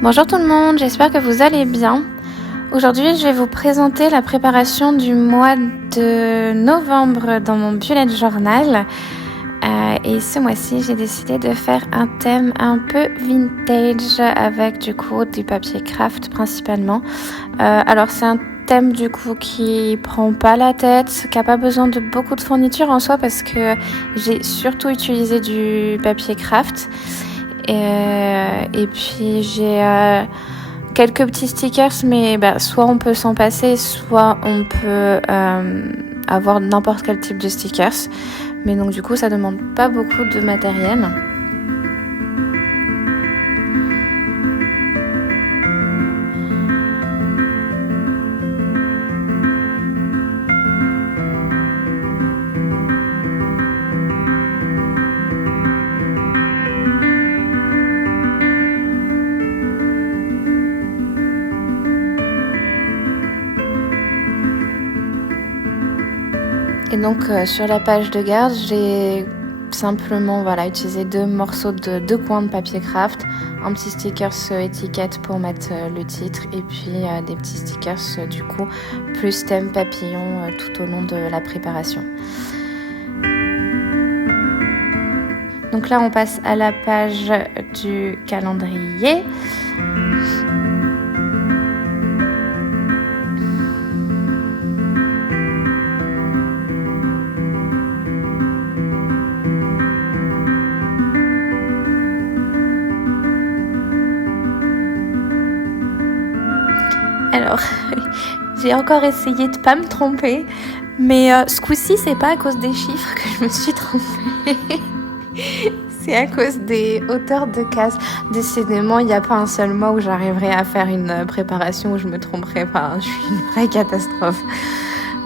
Bonjour tout le monde, j'espère que vous allez bien. Aujourd'hui, je vais vous présenter la préparation du mois de novembre dans mon bullet journal. Et ce mois-ci, j'ai décidé de faire un thème un peu vintage avec du coup du papier craft principalement. Alors c'est un thème du coup qui prend pas la tête, qui a pas besoin de beaucoup de fournitures en soi parce que j'ai surtout utilisé du papier craft. Et puis j'ai quelques petits stickers, mais soit on peut s'en passer, soit on peut avoir n'importe quel type de stickers. Mais donc du coup, ça demande pas beaucoup de matériel. Et donc sur la page de garde, j'ai simplement utilisé 2 morceaux de 2 coins de papier craft, un petit stickers étiquette pour mettre le titre et puis des petits stickers du coup plus thème papillon tout au long de la préparation. Donc là on passe à la page du calendrier. Alors, j'ai encore essayé de pas me tromper, mais ce coup-ci, c'est pas à cause des chiffres que je me suis trompée. C'est à cause des hauteurs de cases. Décidément, il n'y a pas un seul mois où j'arriverai à faire une préparation où je me tromperai pas. Je suis une vraie catastrophe.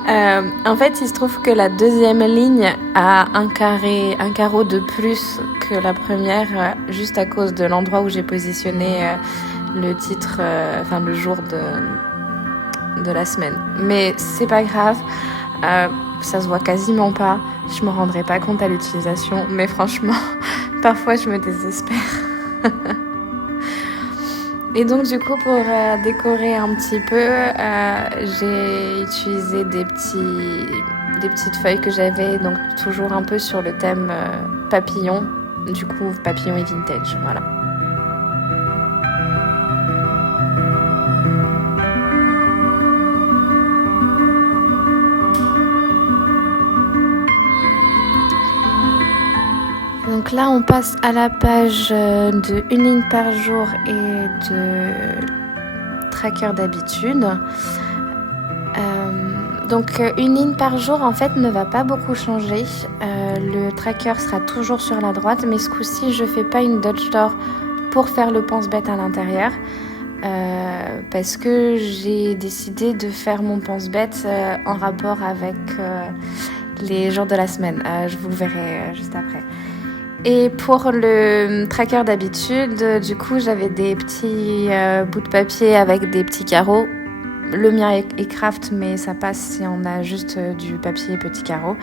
En fait, il se trouve que la deuxième ligne a un carreau de plus que la première, juste à cause de l'endroit où j'ai positionné le titre, le jour de la semaine. Mais c'est pas grave, ça se voit quasiment pas. Je me rendrai pas compte à l'utilisation, mais franchement, parfois je me désespère. Et donc du coup pour décorer un petit peu, j'ai utilisé des petites feuilles que j'avais, donc toujours un peu sur le thème papillon, du coup papillon et vintage, voilà. Donc là, on passe à la page de 1 ligne par jour et de tracker d'habitude. Donc 1 ligne par jour, en fait, ne va pas beaucoup changer. Le tracker sera toujours sur la droite, mais ce coup-ci, je fais pas une Dutch Door pour faire le pense-bête à l'intérieur. Parce que j'ai décidé de faire mon pense-bête en rapport avec les jours de la semaine. Je vous le verrai juste après. Et pour le tracker d'habitude, du coup, j'avais des petits bouts de papier avec des petits carreaux. Le mien est craft, mais ça passe si on a juste du papier petits carreaux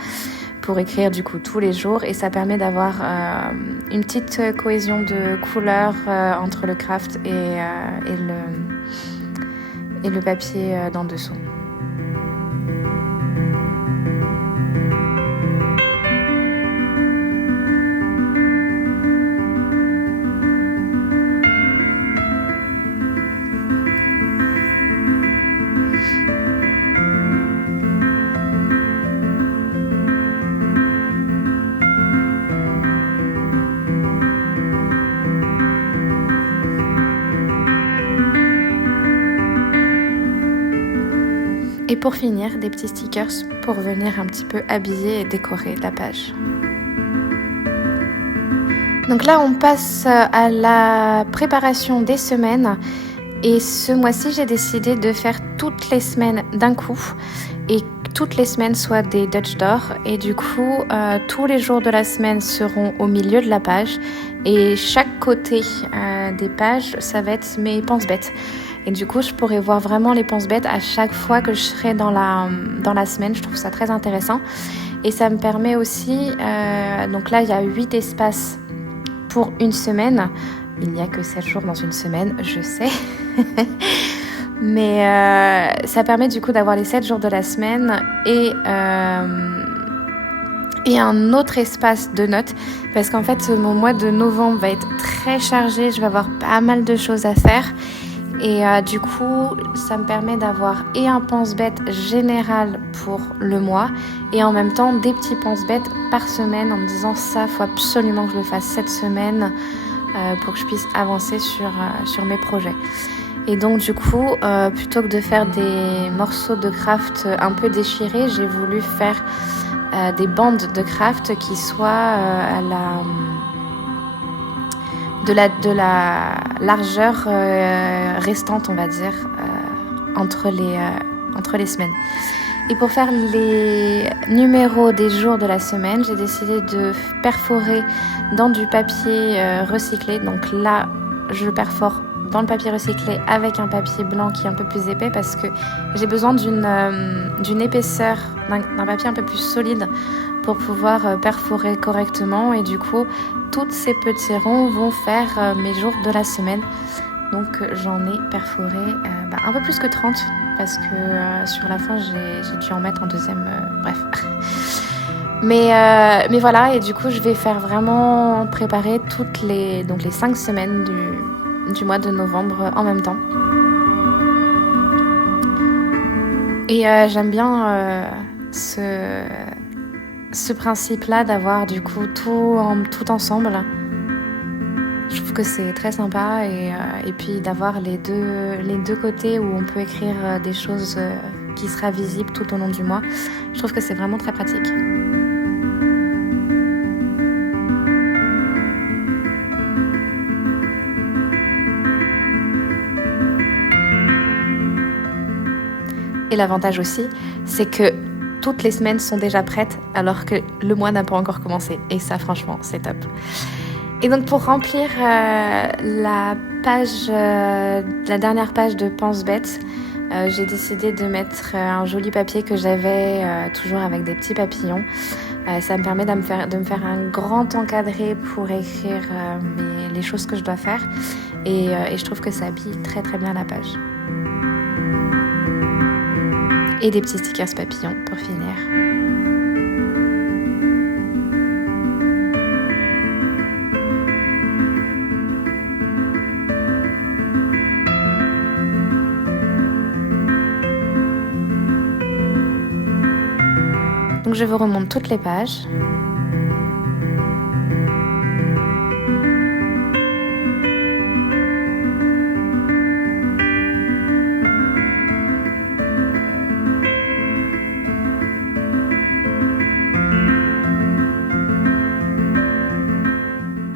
pour écrire du coup tous les jours. Et ça permet d'avoir une petite cohésion de couleurs entre le craft et le papier d'en dessous. Et pour finir, des petits stickers pour venir un petit peu habiller et décorer la page. Donc là, on passe à la préparation des semaines. Et ce mois-ci, j'ai décidé de faire toutes les semaines d'un coup. Et toutes les semaines soient des Dutch Door. Et du coup, tous les jours de la semaine seront au milieu de la page. Et chaque côté des pages, ça va être mes pense-bêtes. Et du coup, je pourrais voir vraiment les pense-bêtes à chaque fois que je serai dans la semaine. Je trouve ça très intéressant. Et ça me permet aussi, donc là, il y a 8 espaces pour une semaine. Il n'y a que 7 jours dans une semaine, je sais. Mais ça permet du coup d'avoir les 7 jours de la semaine et un autre espace de notes. Parce qu'en fait, mon mois de novembre va être très chargé. Je vais avoir pas mal de choses à faire. Et du coup, ça me permet d'avoir et un pense-bête général pour le mois et en même temps des petits pense-bêtes par semaine en me disant ça, faut absolument que je le fasse cette semaine pour que je puisse avancer sur mes projets. Et donc du coup, plutôt que de faire des morceaux de craft un peu déchirés, j'ai voulu faire des bandes de craft qui soient de la largeur restante, on va dire, entre les semaines. Et pour faire les numéros des jours de la semaine, j'ai décidé de perforer dans du papier recyclé. Donc là, je perfore dans le papier recyclé avec un papier blanc qui est un peu plus épais parce que j'ai besoin d'une épaisseur, d'un papier un peu plus solide pour pouvoir perforer correctement. Et du coup, tous ces petits ronds vont faire mes jours de la semaine. Donc j'en ai perforé un peu plus que 30 parce que sur la fin j'ai dû en mettre un deuxième, bref. Mais voilà, et du coup je vais faire vraiment préparer les 5 semaines du mois de novembre en même temps. Et j'aime bien ce principe-là d'avoir du coup tout ensemble. Je trouve que c'est très sympa et puis d'avoir les deux côtés où on peut écrire des choses qui sera visible tout au long du mois. Je trouve que c'est vraiment très pratique. Et l'avantage aussi, c'est que toutes les semaines sont déjà prêtes alors que le mois n'a pas encore commencé. Et ça, franchement, c'est top. Et donc pour remplir la dernière page de pense-bête, j'ai décidé de mettre un joli papier que j'avais toujours avec des petits papillons. Ça me permet de me faire un grand encadré pour écrire les choses que je dois faire. Et je trouve que ça habille très très bien la page. Et des petits stickers papillons pour finir. Donc je vous remonte toutes les pages.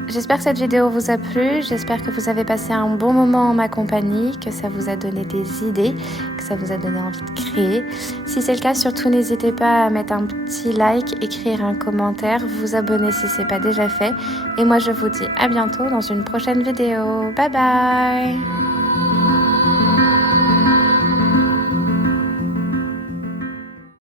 J'espère que cette vidéo vous a plu, j'espère que vous avez passé un bon moment en ma compagnie, que ça vous a donné des idées, que ça vous a donné envie de créer. Si c'est le cas, surtout n'hésitez pas à mettre un petit like, écrire un commentaire, vous abonner si ce n'est pas déjà fait. Et moi je vous dis à bientôt dans une prochaine vidéo. Bye bye!